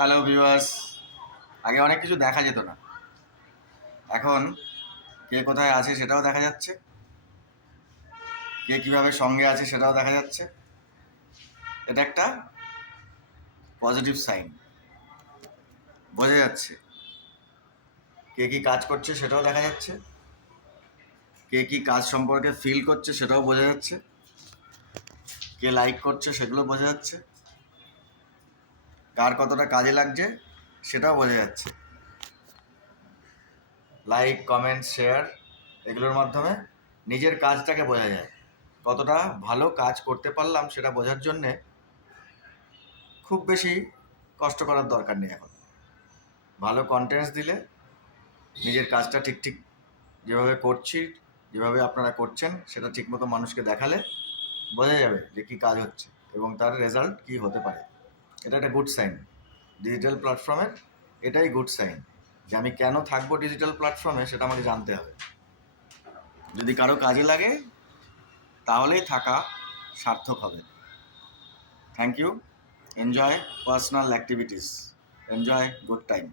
Hello viewers. আগে অনেক কিছু দেখা যেত না, এখন কে কোথায় আছে সেটাও দেখা যাচ্ছে, কে কিভাবে সঙ্গে আছে সেটাও দেখা যাচ্ছে। এটা একটা পজিটিভ সাইন। বোঝা যাচ্ছে কে কি কাজ করছে সেটাও দেখা যাচ্ছে, কে কি কাজ সম্পর্কে ফিল করছে সেটাও বোঝা যাচ্ছে, কে লাইক করছে সেগুলো বোঝা যাচ্ছে, কার কতটা কাজে লাগছে সেটাও বোঝা যাচ্ছে। লাইক, কমেন্ট, শেয়ার এগুলোর মাধ্যমে নিজের কাজটাকে বোঝা যায়। কতটা ভালো কাজ করতে পারলাম সেটা বোঝার জন্যে খুব বেশি কষ্ট করার দরকার নেই। এখন ভালো কন্টেন্টস দিলে, নিজের কাজটা ঠিক ঠিক যেভাবে করছি, যেভাবে আপনারা করছেন সেটা ঠিকমতো মানুষকে দেখালে বোঝা যাবে যে কী কাজ হচ্ছে এবং তার রেজাল্ট কী হতে পারে। এটা একটা গুড সাইন ডিজিটাল প্ল্যাটফর্মের। এটাই গুড সাইন যে আমি কেন থাকবো ডিজিটাল প্ল্যাটফর্মে সেটা আমাকে জানতে হবে। যদি কারো কাজে লাগে তাহলেই থাকা সার্থক হবে। Thank you. Enjoy personal activities, enjoy good time.